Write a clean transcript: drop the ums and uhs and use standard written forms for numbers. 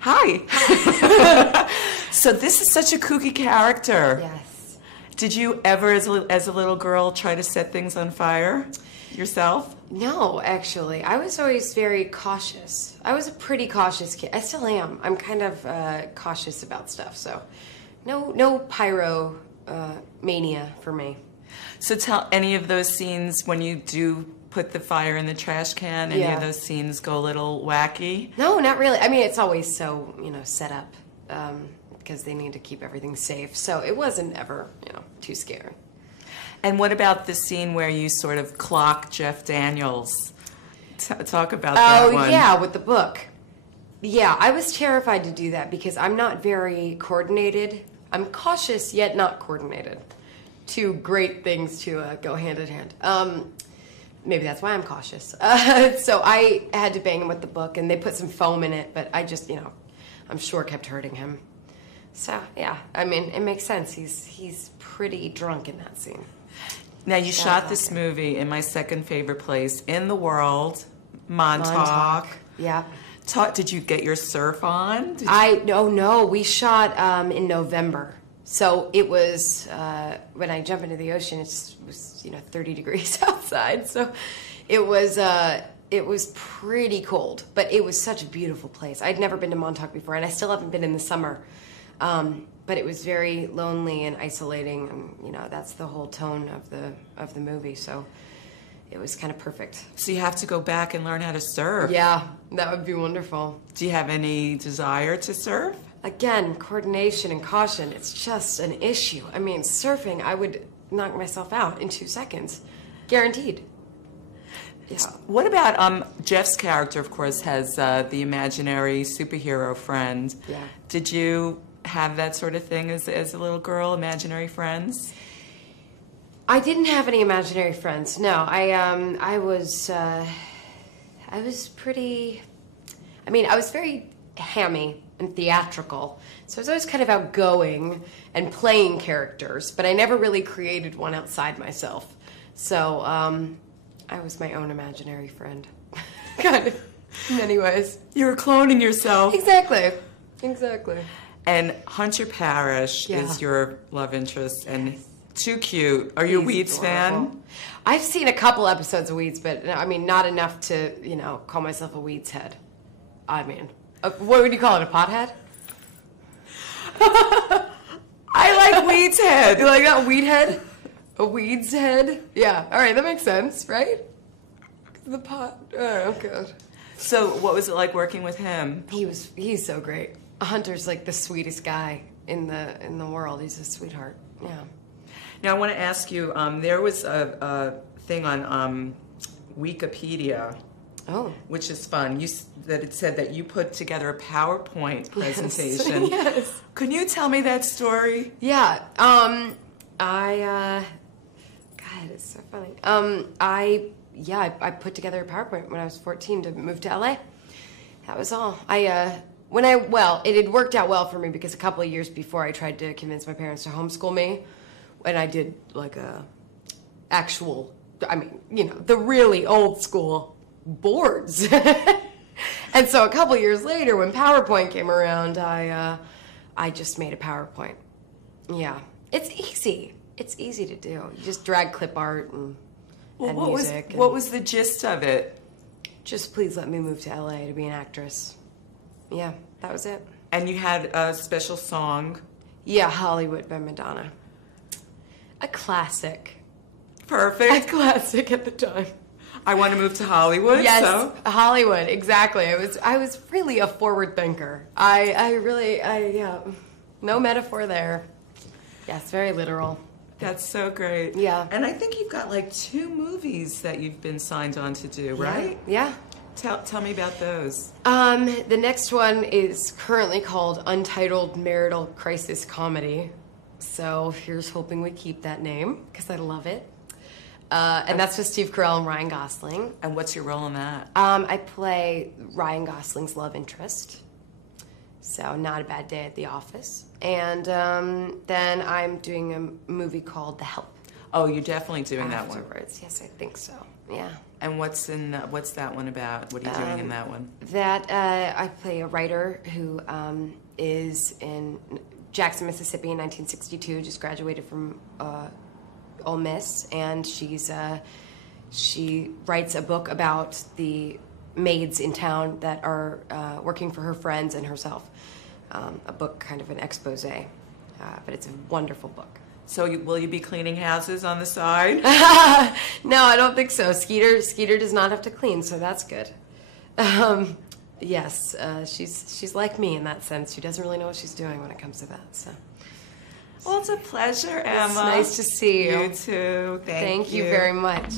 Hi. So this is such a kooky character. Yes. Did you ever, as a little girl, try to set things on fire yourself? No, actually. I was always very cautious. I was a pretty cautious kid. I still am. I'm kind of cautious about stuff, so no pyro mania for me. So tell any of those scenes when you do put the fire in the trash can, any of those scenes go a little wacky? No, not really. I mean, it's always so, set up because they need to keep everything safe. So it wasn't ever, too scary. And what about the scene where you sort of clock Jeff Daniels? Talk about that one. Oh, yeah, with the book. Yeah, I was terrified to do that because I'm not very coordinated. I'm cautious yet not coordinated. Two great things to go hand in hand. Maybe that's why I'm cautious. So I had to bang him with the book, and they put some foam in it, but I just, I'm sure kept hurting him. So, yeah, I mean, it makes sense. He's pretty drunk in that scene. Now, you shot this movie in my second favorite place in the world, Montauk. Yeah. Did you get your surf on? No, we shot in November. So it was, when I jump into the ocean, it was 30 degrees outside. So it was pretty cold, but it was such a beautiful place. I'd never been to Montauk before, and I still haven't been in the summer. But it was very lonely and isolating, and that's the whole tone of the movie. So it was kind of perfect. So you have to go back and learn how to surf. Yeah, that would be wonderful. Do you have any desire to surf? Again, coordination and caution, it's just an issue. I mean, surfing, I would knock myself out in 2 seconds. Guaranteed. Yeah. What about Jeff's character, of course, has the imaginary superhero friend. Yeah. Did you have that sort of thing as a little girl, imaginary friends? I didn't have any imaginary friends. No, I was pretty. I mean, I was very hammy and theatrical, so I was always kind of outgoing and playing characters, but I never really created one outside myself. So I was my own imaginary friend, kind of. In many ways, you were cloning yourself. Exactly. And Hunter Parrish is your love interest, and too cute. Are you a Weeds fan? I've seen a couple episodes of Weeds, but I mean, not enough to, call myself a Weeds head. I mean, what would you call it, a pothead? I like Weeds head. You like that, weed head? A Weeds head? Yeah, all right, that makes sense, right? The pot. Oh, God. So what was it like working with him? He's so great. Hunter's like the sweetest guy in the world. He's a sweetheart. Yeah. Now I want to ask you. There was a thing on Wikipedia, which is fun. That it said that you put together a PowerPoint presentation. Yes. Can you tell me that story? Yeah. God, it's so funny. I put together a PowerPoint when I was 14 to move to LA. That was all. It had worked out well for me because a couple of years before I tried to convince my parents to homeschool me, and I did like the really old school boards. And so a couple of years later, when PowerPoint came around, I just made a PowerPoint. Yeah, it's easy. It's easy to do. You just drag clip art and music. What was the gist of it? Just please let me move to LA to be an actress. Yeah, that was it. And you had a special song? Yeah, Hollywood by Madonna. A classic. Perfect. A classic at the time. I want to move to Hollywood. Yes, so. Hollywood, exactly. I was really a forward thinker. No metaphor there. Yes, very literal. That's so great. Yeah. And I think you've got like 2 movies that you've been signed on to do, right? Yeah. Tell me about those. The next one is currently called Untitled Marital Crisis Comedy. So here's hoping we keep that name, because I love it. And that's with Steve Carell and Ryan Gosling. And what's your role in that? I play Ryan Gosling's love interest. So Not a Bad Day at the Office. And then I'm doing a movie called The Help. Oh, you're definitely doing that one. Afterwards, yes, I think so. Yeah. And what's that one about? What are you doing in that one? That I play a writer who is in Jackson, Mississippi in 1962. Just graduated from Ole Miss, and she writes a book about the maids in town that are working for her friends and herself. A book, kind of an expose, but it's a wonderful book. So will you be cleaning houses on the side? No, I don't think so. Skeeter does not have to clean, so that's good. Yes, she's like me in that sense. She doesn't really know what she's doing when it comes to that. So. Well, it's a pleasure, Emma. It's nice to see you. You too. Thank you very much.